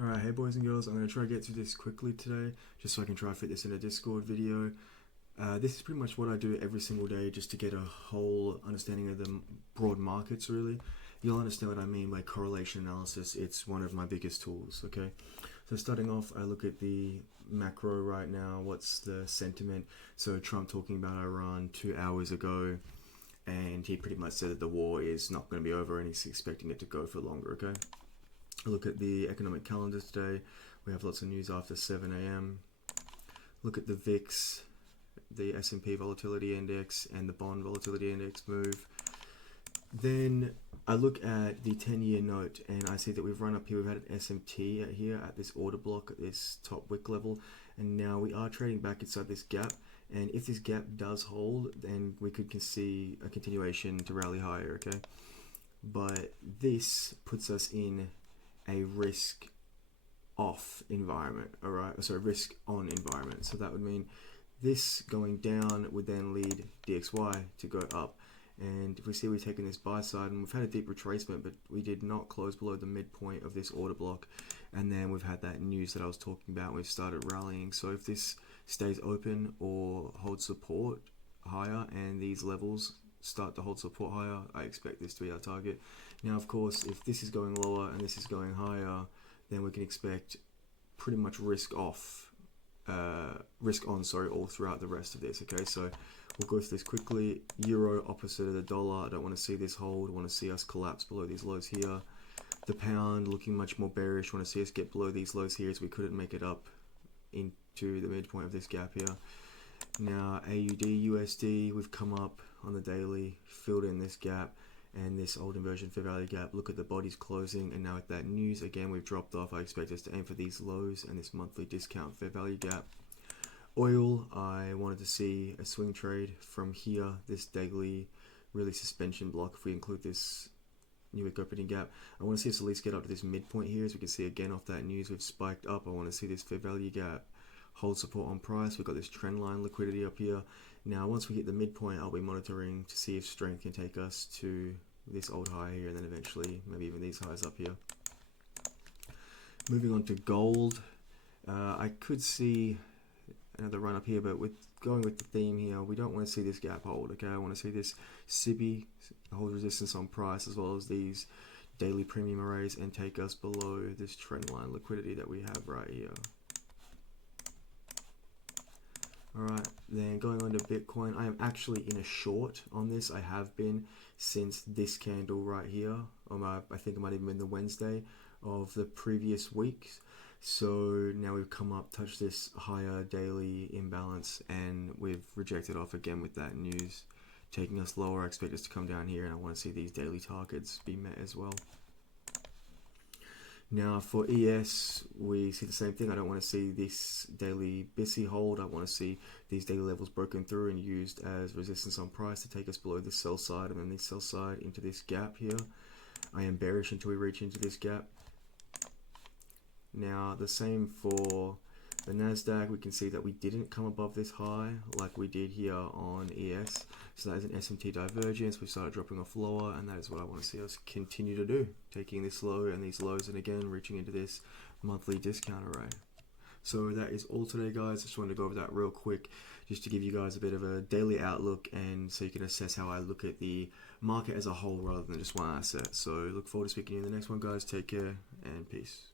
Alright, hey boys and girls, I'm going to try to get through this quickly today, just so I can try to fit this in a Discord video. This is pretty much what I do every single day, just to get a whole understanding of the broad markets, really. You'll understand what I mean by correlation analysis. It's one of my biggest tools, okay? So starting off, I look at the macro right now. What's the sentiment? So Trump talking about Iran 2 hours ago, and he pretty much said that the war is not going to be over and he's expecting it to go for longer, okay? Look at the economic calendar today. We have lots of news after 7 a.m. Look at the VIX, the S&P volatility index, and the bond volatility index move. Then I look at the 10-year note, and I see that we've run up here. We've had an SMT here at this order block at this top wick level, and now we are trading back inside this gap. And if this gap does hold, then we could see a continuation to rally higher, okay? But this puts us in a risk off environment, alright? So risk on environment. So that would mean this going down would then lead DXY to go up. And if we see we've taken this buy side and we've had a deep retracement, but we did not close below the midpoint of this order block. And then we've had that news that I was talking about. We've started rallying. So if this stays open or holds support higher and these levels start to hold support higher, I expect this to be our target. Now, of course, if this is going lower and this is going higher, then we can expect pretty much risk on, all throughout the rest of this. Okay, so we'll go through this quickly. Euro opposite of the dollar. I don't want to see this hold. I want to see us collapse below these lows here. The pound looking much more bearish. I want to see us get below these lows here, as we couldn't make it up into the midpoint of this gap here. Now AUD USD, we've come up on the daily, filled in this gap and this old inversion fair value gap. Look at the bodies closing, and now with that news again we've dropped off. I expect us to aim for these lows and this monthly discount fair value gap. Oil, I wanted to see a swing trade from here, this daily really suspension block. If we include this new wick opening gap, I want to see us at least get up to this midpoint here. As we can see again off that news, we've spiked up. I want to see this fair value gap hold support on price. We've got this trend line liquidity up here. Now once we hit the midpoint, I'll be monitoring to see if strength can take us to this old high here, and then eventually maybe even these highs up here. Moving on to gold, I could see another run up here, but with going with the theme here, we don't want to see this gap hold. Okay, I want to see this SIBI hold resistance on price, as well as these daily premium arrays, and take us below this trend line liquidity that we have right here. Alright, then going on to Bitcoin, I am actually in a short on this. I have been since this candle right here. I think it might even been the Wednesday of the previous week. So now we've come up, touched this higher daily imbalance, and we've rejected off again with that news taking us lower. I expect us to come down here, and I want to see these daily targets be met as well. Now for ES, we see the same thing. I don't want to see this daily BISI hold. I want to see these daily levels broken through and used as resistance on price to take us below the sell side, and then the sell side into this gap here. I am bearish until we reach into this gap. Now the same for the NASDAQ. We can see that we didn't come above this high like we did here on ES. So that is an SMT divergence. We started dropping off lower, and that is what I want to see us continue to do. Taking this low and these lows, and again reaching into this monthly discount array. So that is all today, guys. Just wanted to go over that real quick, just to give you guys a bit of a daily outlook, and so you can assess how I look at the market as a whole rather than just one asset. So look forward to speaking to you in the next one, guys. Take care and peace.